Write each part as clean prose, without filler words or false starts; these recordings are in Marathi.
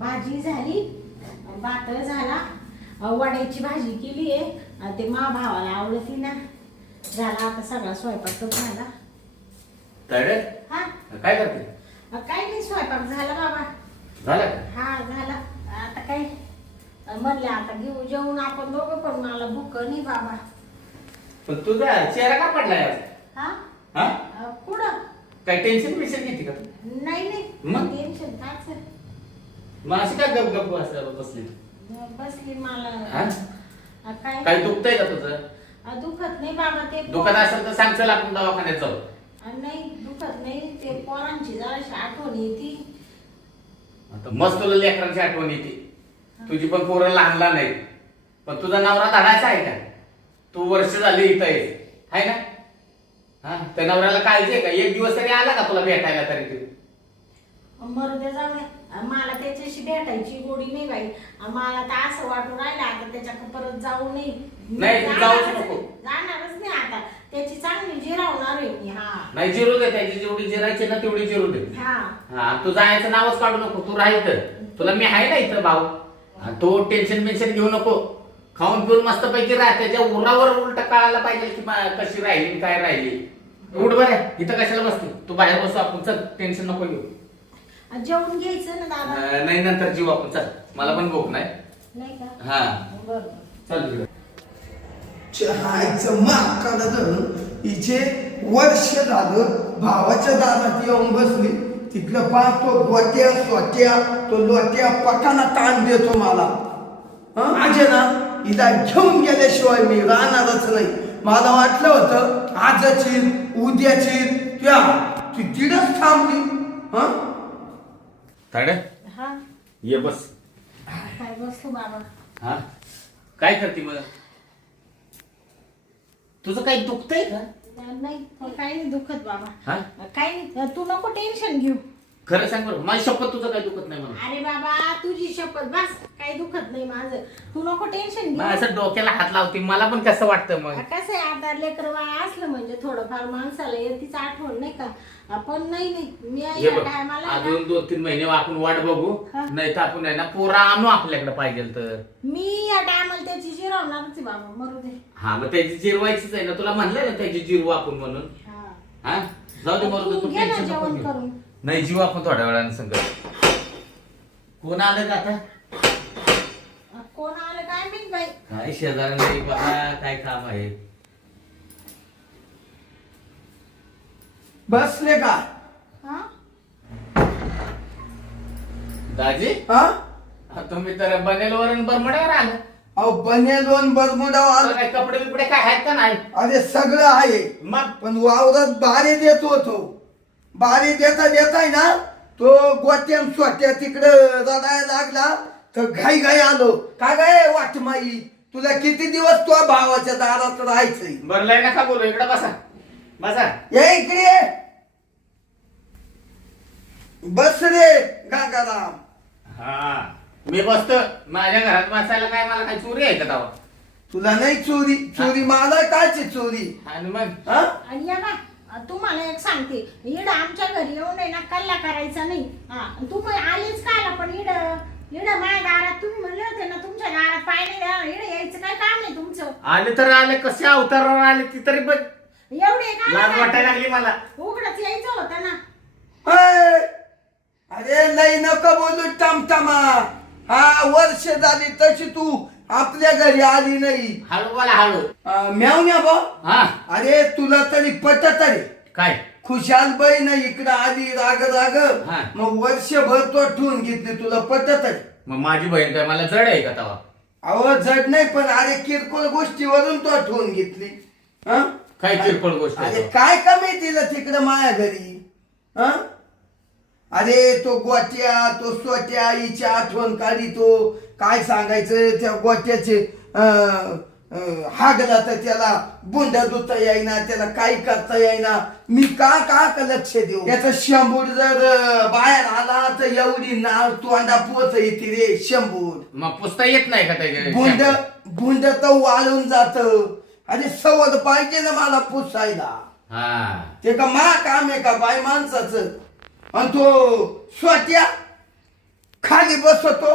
भाजी झाली, भात झाला, वड्याची भाजी केली आहे, ते मा भावाला आवडती ना. झाला आता सगळा स्वयंपाक झाला. हा काय करते? काय नाही, स्वयंपाक झाला बाबा. झाला हा झाला. आता काय म्हणले आता घेऊ जेवून आपण दोघं, पण मला भूक नाही बाबा. पण तुझा चेहरा का पडलाय आज? हा कुठं काय टेन्शन बिन्शन घेते का तू? नाही नाही, मग? टेन्शन काच मग अशी काय गप गप बसली? बसली मला. काय दुखतंय का तुझं? दुखत नाही बाबा. ते दुखत असेल तर सांग, चल आपण दवाखान्यात जाऊ. नाही दुखत नाही, ते पोरांची जराशी आठवण येते. आता मस्त तुला लेकरांची आठवण येते. तुझी पण पोरं लहान लहान आहेत, पण तुझा नवरा धाडायचा आहे का? तू वर्ष झाली इथं आहे ना? हा, त्या नवऱ्याला काळजी आहे का? एक दिवस तरी आला का तुला भेटायला तरी? तू मरू दे, जाऊ दे. मला त्याच्याशी भेटायची गोडी नाही बाई. मला तर असं वाटून राहिलं आता त्याच्याकडे परत जाऊ नाही. नाही, तू जाऊच नको. जाणारच नाही आता. त्याची चांगली जिरावणार आहे मी. हा नाही, जिरू दे. त्याची जेवढी जिरायची ना तेवढी जिरू दे. हा, तू जायचं नावच काढू नको. तू राहील तर तुला मी आहे ना इथं भाऊ. तो टेन्शन बेन्शन घेऊ नको. खाऊन पिऊन मस्त पैकी राह. त्याच्या उरावर उलट कळायला पाहिजे की कशी राहिली काय राहिली. उठ बरं, इथं कशाला बसते? तू बाहेर बसू आपण. चल, टेन्शन नको घेऊ. जेवून घ्यायचं ना दादा. नाही, नंतर जीव आपण. चल, मला पण भूक नाही का? हा बरोबर. चल. चहायचं माग काढत हिचे वर्ष झालं भावाच्या दारात येऊन बसली. तिकडं पाहतो गोट्या सोट्या, तो लोट्या पकाना ताण देतो मला. आजे ना हिला घेऊन गेल्याशिवाय मी राहणारच नाही. मला वाटलं होतं आजची उद्याची ती तिडच थांबली. ताडे, हा, ये बस. काय बसतो बाबा. हा, काय करते मग? तुझं काही दुखतंय का? नाही, काही नाही दुखत बाबा. हा, काही नाही, तू नको टेन्शन घेऊ. खरं सांग बरं, माझी शपथ तुझं काही दुखत नाही म्हणून. अरे बाबा, तुझी शपथ, बस काही दुखत नाही माझं. तू नको टेन्शन मग घेऊ. असं डोक्याला हात लावते, मला पण कसं वाटतं मग. कसं आहे आता, लेकर बाळ असलं म्हणजे थोडंफार माणसाला येतीच आठवण, नाही का? आपण नाही मी हे या बघ, टायमाला अजून 2-3 महिने आपण वाट बघू. हा. नाही तर आपण आहे ना पोरा आणू आपल्याकडे पाहिजे तर. मी या टायमाला त्याची जिरवणारच आहे बाबा. मरू दे. हा, मग त्याची जिरवायचीच आहे ना. तुला म्हणलं ना त्याची जिरवू आपण म्हणून. हा, हा, जाऊ दे, मरू दे. तू तू घे ना टेन्शन नको जेवण घेऊ. करून. नाही, जीव आपण थोड्या वेळाने संग. कोण आलं का आता? कोण आलं काय माहित बाई. काय शेजारी नाही बघा, काय काम आहे? बसले का? हा, दाजी, तुम्ही तर बनेल वरण बरमड्यावर आलं. अहो बनेलोन बरमुडावर. काय कपडे बिपडे काय आहेत का नाही? अरे सगळं आहे, मग पण वावरात बारे देत होतो. बारे देता देताय ना तो गोट्या सोट्या तिकडं रडायला लागला तर घाई घाई आलो. काय गाय वाटमाई, तुला किती दिवस तो भावाच्या दारात राहायचंय? बरलाय नका बोलू. इकडे बसा, बसा. ये इकडे ये. बस रे गंगाराम. हा, मी बसतो. माझ्या घरात बसायला काय मला काय चोरी आहे का तेव्हा? तुला नाही चोरी? चोरी मला कायची चोरी? आणि मग हा? आणि या बा, तुम्हाला एक सांगते, इड आमच्या घरी येऊन आहे ना कल्ला करायचा नाही. हा, तू पण आलीच का आला, पण इड माझ्या दारात तुम्ही म्हणले होते ना तुमच्या दारात पाय नाही द्या. इड यायचं काय काम आहे तुमचं? आले तर आले, कसे अवतारावर आले ती तरी बघ. एवढे लाज वाटायला काय लागली मला. उघडच यायचं होतं ना. अय! अरे लई नको बोलू टमटमा. हा, वर्ष झाली तशी तू आपल्या घरी आली नाही. हळू बोला, हळू. म्यावण्या बा. हा, अरे तुला तरी पटत आहे? काय? खुशाल बाई ना इकडं आली राग राग, हा. मग वर्षभर तो ठेवून घेतली. तुला पटत आहे? मग माझी बहीण काय मला जड आहे का तेव्हा? अहो जड नाही, पण अरे किरकोळ गोष्टीवरून तो ठेवून घेतली. हा, काय किरकोळ गोष्ट अरे आहे? काय कमी दिलं तिकडं माया घरी? हा, अरे तो गोट्या तो सोट्या हिची आठवण काढी. तो काय सांगायचं त्या गोट्याचे हागला तर त्याला बुंडा धुता येईना, त्याला काही करता येईना. मी का लक्ष देऊ? त्याचा शंभूर जर बाहेर आला तर एवढी नाळ तोंडा पोच येते रे. शंभूर मग पुसता येत नाही का ते? बुंड तर वाळून जात. अरे सवड पाहिजे ना मला पुसायला. हा, ते का मा काम आहे का बाय माणसाचं? आणि तो स्वाट्या खाली बसतो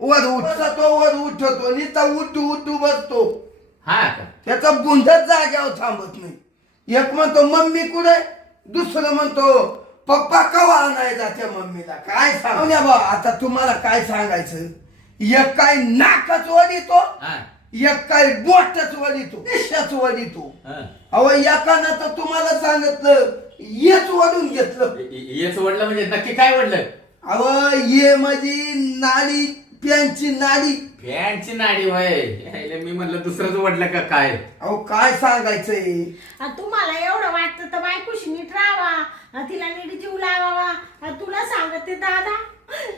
वर उठतो वर उठतो नुसता उठू उठू बसतो. हा का? त्याचा बुंदच जाग्यावर थांबत नाही. एक म्हणतो मम्मी कुठे, दुसरं म्हणतो पप्पा कवा आणायचा त्या मम्मीला. काय सांग बा आता तुम्हाला काय सांगायचं. एक काय नाकच वडितो, हा. एक काय बोटच वडितो, देशाच वडितो. हा. अहो एकानं तर तुम्हाला सांगितलं येच वडून घेतलं. येच वडलं म्हणजे नक्की काय वडलं? अहो ये माझी नाडी, पॅन्टची नाडी. फॅनची नाडी होय. मी म्हणलं दुसरंच वडलं का काय? अहो काय सांगायचंय. तुम्हाला एवढं वाटतं तर बायकोशी नीट राहावा, तिला नीट जीव लावावा. तुला सांगते दादा,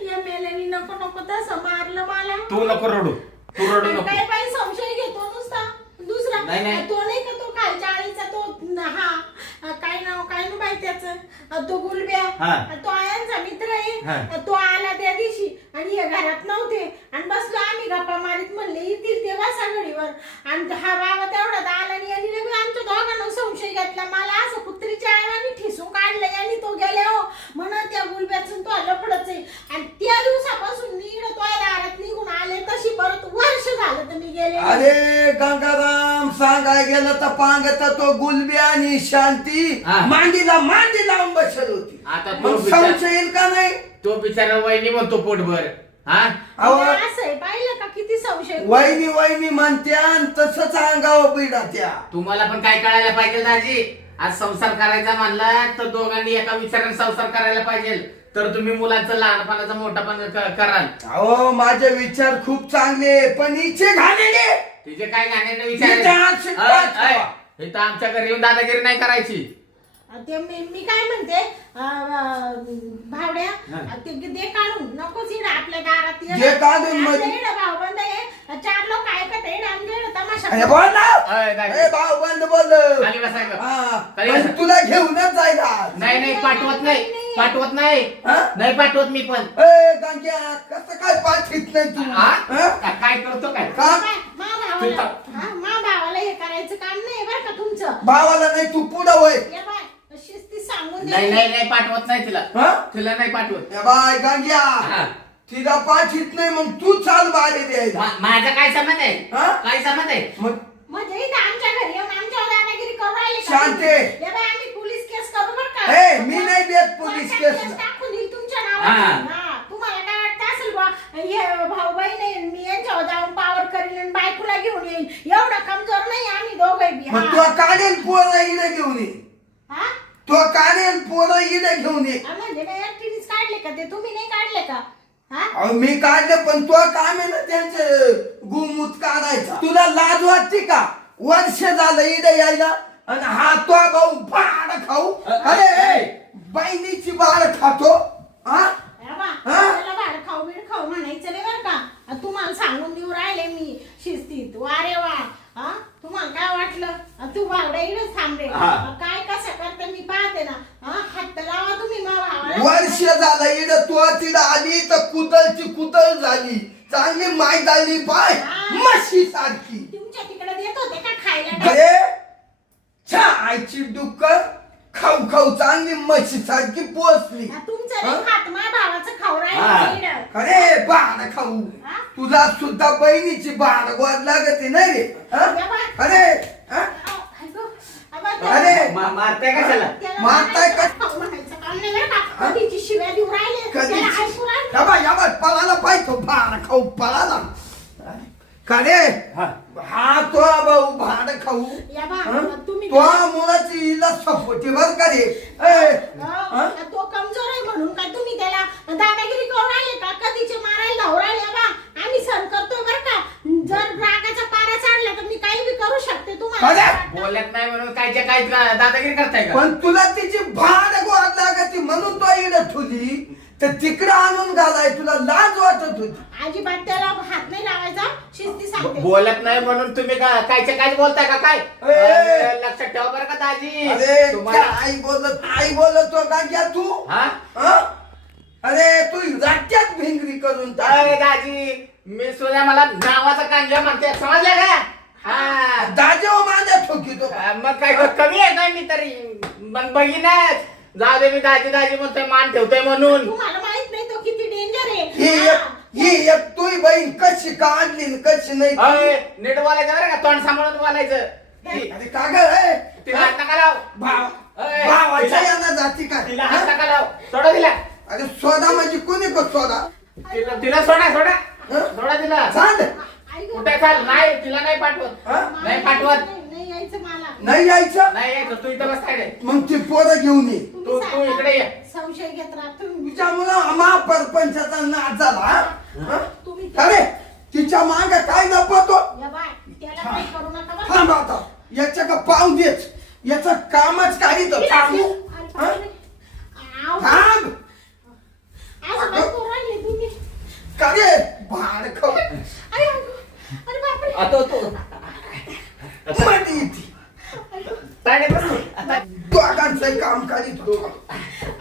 या मेल्यानी नको नको तसं मारलं मला. तू नको रडू, तू रडू नको. काय बाई संशय घेतो नुसता दुसरा. नाही, नाही. तो नाही का तो खालच्या आळीचा तो, हा काय नाव काय ना बाई त्याचं, तो गुलब्या, हा. तो आयांचा मित्र हा. आहे. तो आला त्या दिवशी आणि हे घरात नव्हते आणि बसलो आम्ही गप्पा मारीत. म्हणले येतील ते बसा घडीवर. आणि हा बाबा तेवढा आला आणि यांनी लगेच आमच्या दोघांना संशय घेतला. मला असं कुत्रीच्या आईवानी ठिसून काढलं यांनी. तो गेले हो म्हणून त्या गुलब्याचं तो लपडच आहे. आणि त्या दिवसापासून मी इकडं तो दारात निघून आले तशी परत वर्ष झालं तर मी गेले. अरे गंगाराम सांगाय गेलं तर पांगत तो गुलबी आणि शांती हा. मांडीला मांडी लावून बसत होती. आता तो मग संशय येईल का नाही. तो बिचारा वहिनी म्हणतो पोटभर. हा. अहो असं आहे पाहिलं का किती संशय. वहिनी वहिनी म्हणत्या आणि तसंच अंगावर बिडा त्या. तुम्हाला पण काय कळायला पाहिजे दाजी. आज संसार करायचा म्हणला तर दोघांनी एका विचाराने संसार करायला पाहिजे. तर तुम्ही मुलांचं लहानपणाचं मोठंपण कराल. अहो माझे विचार खूप चांगले पण इचे घालेले. तिचे काय गाण्याने इथे आज शिकवायचं. विचार हे तर आमच्या घरी येऊन दादागिरी नाही करायची. ते मी काय म्हणते भावड्या, हा. ते दे काढून नकोच इकडे आपल्या दारात ये. दे काढून आपल्या म्हणजे? इकडे भाऊबंद आहे. 4 लोक ऐकत आहे आमच्या इकडे तमाशा. अरे बोल ना. अय, दाजी. ए भाऊ बंद बोल. खाली बसायचं. हा, खाली पण बसा. तुला घेऊनच जायला. नाही नाही पाठवत नाही, पाठवत नाही. हा? नाही पाठवत मी पण. ए गांग्या कसं काय पाठीत नाही तू. हा? हा? काय करतो काय? का मा भावाला हे करायचं काम नाही बरं का तुमचं. भावाला नाही तू पुढं वय. ये बाय शिस्ती सांगून नाही दे. नाही नाही पाठवत नाही तिला. हा? तिला नाही पाठवत. ए बाय गांग्या हा. तिला पाठीत नाही मग तू चाल बाहेर द्यायला. माझा काय संबंध आहे? हा? काय संबंध आहे? मग म्हणजे इथं आमच्या घरी येऊन आमच्यावर दादागिरी करू राहिले का? शांती. ये बाय आम्ही पोलीस केस करू बरं का. ए, मी नाही देत पोलीस कोर्टात केस. टाकून देईल तुमच्या हा. नावावर. हा, तुम्हाला काय वाटतं असेल बा हे भाऊ बहीण आहे मी यांच्यावर जाऊन पावर करीन आणि बायकोला घेऊन येईन. एवढा कमजोर नाही आम्ही दोघे बी. मग हा. तो काढेल पोरं इकडे घेऊन ये. हा? तो काढेल पोरं इकडे घेऊन ये. म्हणजे नाही एकटीनेच काढले का ते तुम्ही नाही काढले का? हा? अहो मी काढले पण तो काम आहे ना त्यांचे गुमूत काढायचा. तुला लाज वाटते का? वर्ष झालं इकडे यायला आणि हा तो भाऊ बाळ खाऊ. अरे ए, बहिणीची बाळ खातो. हा अरे वा, हा? त्याला भाड खाऊ बीड खाऊ म्हणायचं नाही बरं का. तुम्हाला सांगून देऊ राहिले मी शिस्तीत. वा रे वा. हा तुम्हाला काय वाटलं तू भावड्या इकडेच थांबे. हा. काय कसं करते मी पाहते ना. हा हात लावा तुम्ही मा भावाला. वर्ष झालं इकडे तू तिला आली तर कुतळची कुतळ झाली. चांगली माय झाली पाय म्हशी सारखी. तुमच्या तिकडे देत होते का खायला? अरे छा आईची डुक्कर खाऊ खाऊ चांगली म्हशी सारखी पोचली. तुमचं नाही खात मा भावाचं खाऊ हा. राहिले. अरे बाळ खाऊ. हा? तुला सुद्धा बहिणीची बाळ गोड लागते नाही रे. हा? अरे हा? अरे मारताय कशाला? मारताय का? कधीची शिव्या देऊ राहिले कधीची? त्याला ऐकू राहिले. याबा पळाला पाहिजे बाळ खाऊ पळाला. का रे हा. हा तो भाऊ भाड खाऊ. या बा, हा? तुम्ही तो मुलाची हिला सपोटी बर का रे. ए, हा? तो कमजोर आहे म्हणून काय तुम्ही त्याला दादागिरी करू राहिले का? कधीचे मारायला धावू राहिले बा. आम्ही सहन करतोय बरं का. जर रागाचा पारा चढला तर मी काही बी करू शकते तुम्हाला. अरे! काय वाटतं? बोलत नाही म्हणून काय दादागिरी करताय का? पण तुला तिची भाड गोड लागती म्हणून तो इकडे ठुली तर तिकडं आणून घालाय तुला लाज वाटत होती. अजिबात त्याला हात नाही लावायचा. शिस्ती सांगते. बोलत नाही म्हणून तुम्ही काय बोलताय का काय? ए! लक्षात ठेवा बरं का दाजी. अरे तुम्हाला आई बोलतो का घ्या तू. हा? हा? अरे तू राज्यात भिंगरी करून अरे टाक. दाजी मी सुद्धा मला नावाचा कांजा म्हणते समजलं का? हा. दाजेव माझ्या ठोकीतो. मग काय कमी आहे काय मी तरी मग बघीनच. जाऊ दे मी दाजी म्हणतोय मान ठेवतोय म्हणून. तुम्हाला माहित नाही तो किती डेंजर आहे. ही एक तुही बहीण कशी काढली आणि कशी नाही अय, नीट बोलायचं बरं का, तोंड सांभाळून बोलायचं. अरे का ग तिला हात नका लाव. अय, भावाच्या तिला- यांना जाती का तिला हात नका लाव. सोडा तिला. अरे सोदा म्हणजे कोणी को सोदा तिला सोडा सोडा हं? सोडा तिला. चाल आई गं. कुठे चाल? नाही, तिला नाही पाठवत. हं? नाही पाठवत. नाही यायचं मला. नाही यायचं नाही यायचं, तू इथं बस काय मग ती पोरं घेऊन ये तुम्ही तू सांगा. इकडे ये. संशय घेत राहा तुम्ही. तिच्यामुळं आम्हा परपंचाचा नाच झाला हं? तुम्ही अरे तिच्या माग काय नपतो या बाय त्याला काही करू नका बरं. थांब आता याच्या का पाव देच याचं कामच काही तर थांबू अरे हं? बापरे. आव. थांब असं काय करू राहिले तुम्ही? का रे भाड खाऊ अरे अरे बापरे. आता तू मध्ये येते. ताडे बस. आता दोघांचं काम करीत होतो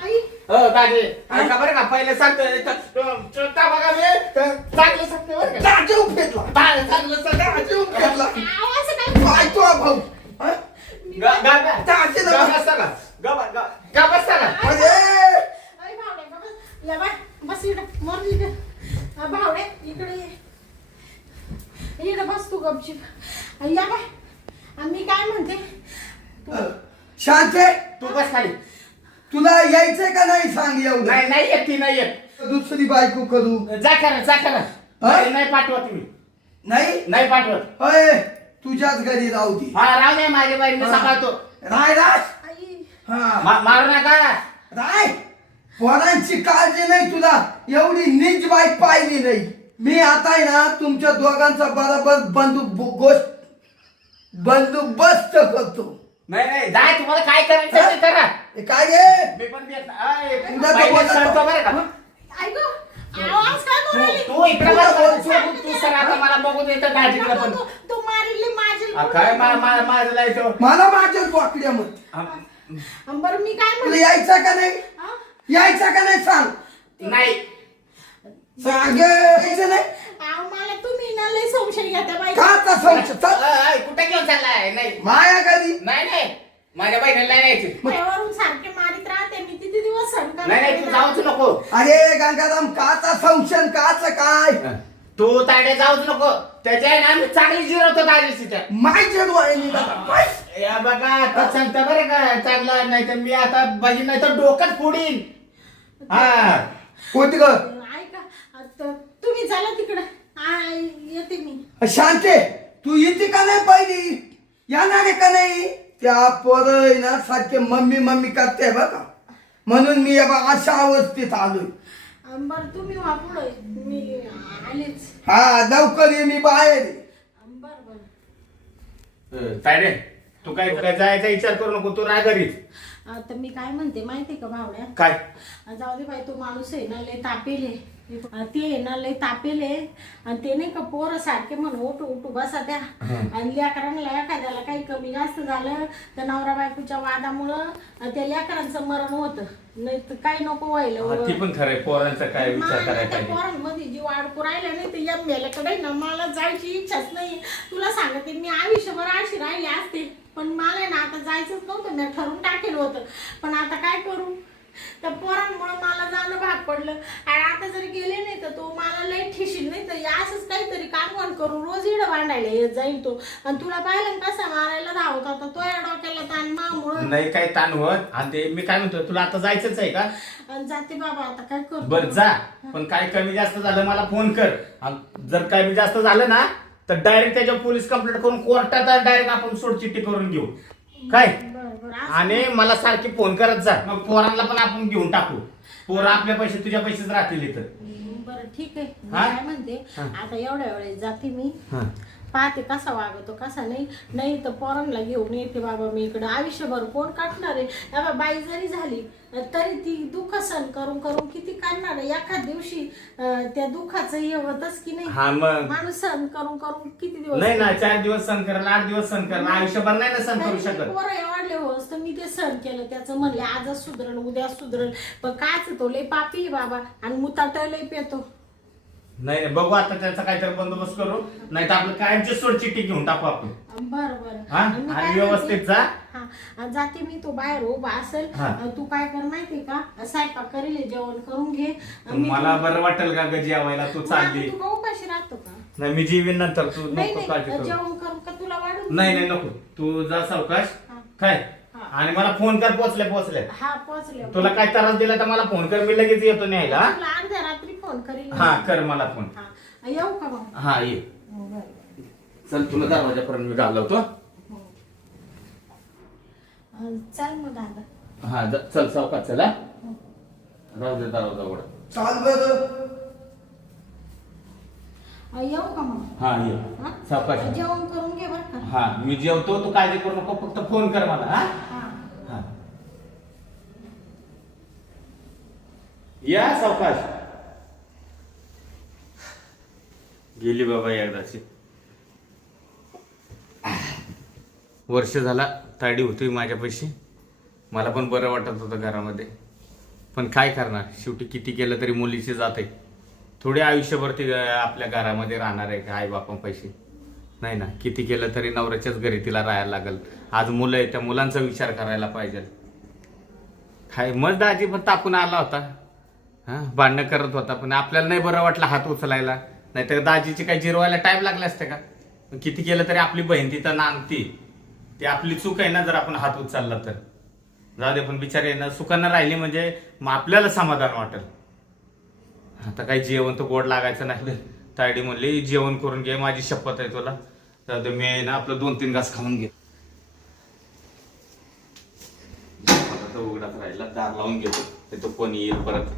आई हो दाजी, ऐका बरं का, पहिले सांगतोय चोरटा बघा मी, तर चांगलं सांगतोय बरं का. ताजे उफेतला चांगलं सांगतोय. ताजे उफेतला आव असं काय काय तो भाऊ हं? ताजे गा ना बसता का? गा बसता का? अरे अरे भावडे बस या बाय बस इकडे मर इकडे भावडे इकडे ये. इकडे बस तू गपचीप या बाय आणि मी काय म्हणते शांत आहे. तू बस खाली. तुला यायचंय का नाही सांग एवढं नाही नाही येत ती, नाही येत. दुसरी बायको करू जा करा जा करा. हा? नाही पाठवत तुम्ही. नाही नाही पाठवत. अय तुझ्याच घरी राहू दे हा राव नाही, माझ्या बाईने सांभाळतो. राय राय आई हा मारू नका. राय पोरांची काळजी नाही तुला एवढी नीच बाईक पाहिली नाही मी आता आहे ना तुमच्या दोघांचा बरोबर बंदोबस्त करतो नाही नाही जा, तुम्हाला काय करायचं ते करा. हे काय गे मी पण देत नाही. तुला तर बाईने बोलतो. सांगतो बरं का. आई गो आवाज काय करू राहिली? तू इकडे बस. तू सर आता मला बघू देत दाजीकडे पण. तू मारिली माझी काय माझं लायचं. मला माझ्याच बोकड्यामध्ये बरं मी काय तुला म्हणते यायचं का नाही हा? यायचं का नाही सांग नाही. सांग यायचं नाही आव, मला तुम्ही ना लय संशय घेता बाई. का तसं चल. कुठे घेऊन चाललाय? नाही माया घरी नाही नाही, माझ्या बहिणीला नाही यायचं. पायावरून सारखे मारित राहते मी किती दिवस सहन करणार? नाही नाही, तू जाऊच नको. अरे गंगाराम काचा संशन काच काय तू ताडे जाऊच नको. त्याच्या आहे ना मी चांगली जिरवतो दाजीची त्या. माहिती डोळे या बघा आता सांगता बरं का, चांगलं नाही तर मी आता बघीन नाही तर डोकंच फोडीन. हा कोणती ग ऐका आता तुम्ही चला तिकडे येते मी. शांते तू येते का नाही पहिली येणार आहे का नाही त्या पोरं आहे ना सारखे मम्मी मम्मी करते बघा म्हणून मी अशा अवस्थेत आलोय बरं तुम्ही वापुड मी आलेच. हा लवकर ये मी बाहेर आहे. बरं बरं ताडे तू काय जायचा विचार करू नको, तू राह घरीच. आता मी काय म्हणते माहितीये का भावड्या, काय जाऊ दे बाई तो माणूस आहे ना लय तापेले ते आहे ना लय तापेले आणि ते नाही का पोरं सारखे म्हणून उठू उठू बसा त्या आणि लेकरांना एखाद्याला काही कमी जास्त झालं तर नवरा बायकोच्या वादामुळं त्या लेकरांचं मरण होतं नाही तर काही नको व्हायला. ती पण खरंय, पोरांचा काय विचार मला करायला त्या पाहिजे. पोरांमध्ये जीव अडकू राहिला नाही तर या मेल्याकडे ना मला जायची इच्छाच नाही. तुला सांगते मी आयुष्यभर अशी राहिली असते पण मला ना आता जायचंच नव्हतं, मी ठरवून टाकेल होतं पण आता काय करू त्या पोरांमुळे मला जाणं भाग पडलं आणि आता जर गेले नाही तर तो मला लई ठिशील नाही तर असंच काहीतरी कामवान करू रोज इडं भांडायला येत जाईल तो आणि तुला पाहिलं ना कसा मारायला धावत होता तो या डोक्याला ताण मामुळं नाही काही ताण होत. आणि ते मी काय म्हणतो, तुला आता जायचंच आहे का? आणि जाते बाबा आता काय करू. बर जा, पण काय कमी जास्त झालं मला फोन कर. आणि जर कमी जास्त झालं ना तर डायरेक्ट त्याच्यावर पोलीस कंप्लेंट करून कोर्टात डायरेक्ट आपण सोडचिठ्ठी करून घेऊ काय. बरं बरं असं. आणि मला सारखी फोन करत जा, मग पोरांना पण आपण घेऊन टाकू. पोरं आपल्या पैसे तुझ्या पैसेच राहतील इथं. बरं ठीक आहे मी हा? काय म्हणते हा. आता एवढ्या वेळेस जाते मी पाहते कसा वागतो कसा नाही नाही तर पोरांना घेऊन येते बाबा मी इकडं आयुष्यभर कोण काढणार आहे. बाबा बाई जरी झाली तरी ती दुःख सहन करून करून किती काढणार आहे. एखाद दिवशी त्या दुःखाचं हे होतच की नाही. हा मग माणूस सहन करून करून किती दिवस नाही ना, 4 दिवस सण करायला 8 दिवस सण करायला आयुष्यभर नाही ना सण करू शकत. पोरं वाढले होस तर मी ते सहन केलं त्याचं म्हणले आजच सुधरण उद्या सुधरण पण काच तो लय पापी आहे बाबा आणि मुताट लय पेतो. नाही नाही, बघू आता त्याचा काहीतरी बंदोबस्त करू, नाही तर आपलं कायमची सोडचिट्टी घेऊन टाकू आपण. बरं बरं. हा आणि काय आणि व्यवस्थित जा. हा, जाते मी. तो बाहेर उभा असेल. हा. तू काय कर माहिती का, स्वयंपाक करेल, जेवण करून घे. मी मला बरं वाटेल का ग जेवायला तू चालली? तू का उपाशी राहतो का? नाही मी जीवीन नंतर, तू नाही नको काळजी नाही, करू. जेवण करू का तुला वाढू? नाही नको, तू जा सावकाश. हा. काय हा. आणि मला फोन कर पोचल्या. हा पोहोचले. तुला काय त्रास दिला तर मला फोन कर, मी लगेच येतो न्यायला. हा? तुला अर्ध्या रात्री फोन करेल. हा कर मला फोन. हा, येऊ का मग? हा ये. हो, बरं. चल तुला दरवाजापर्यंत मी घालवतो. हो. चल मग दादा. हा चल सावकाश चला. हो. राहू दे दरवाजा उघडा. चाल बरं. येऊ का मग? हा ये हा? सावकाश. जेवण करून घे बरं का. हा मी जेवतो, तू काळजी करू नको, फक्त फोन कर मला. हा हा. हा या सावकाश. गेली बाबा एकदाची. वर्ष झाला ताडी होती माझ्यापाशी. मला पण बरं वाटत होतं घरामध्ये, पण काय करणार, शेवटी किती केलं तरी मुलीची जाते. थोडी आयुष्यभर ती आपल्या घरामध्ये राहणार आहे का आई बापांपाशी? नाही ना, किती केलं तरी नवऱ्याच्याच घरी तिला राहायला लागल. आज मुलं आहे, त्या मुलांचा विचार करायला पाहिजे. काय मग दाजी पण तापून आला होता, हा भांडणं करत होता, पण आपल्याला नाही बरं वाटलं हात उचलायला. नाही तर दाजीची काही जिरवायला टाइम लागले असते का? पण किती केलं तरी आपली बहीण तिथं नांदती. ती आपली चूक आहे ना जर आपण हात उचलला तर. जाऊ दे, पण बिचारे ना सुखानं राहिली म्हणजे मग आपल्याला समाधान वाटेल. आता काही जेवण तर गोड लागायचं नाही. तायडी म्हणली जेवण करून घे, माझी शपथ आहे तुला. जाऊ दे, मी ना आपलं 2-3 घास खाऊन घे. आता तर उघडाच राहिला, दार लावून घेतो, ते तो कोणी येईल परत.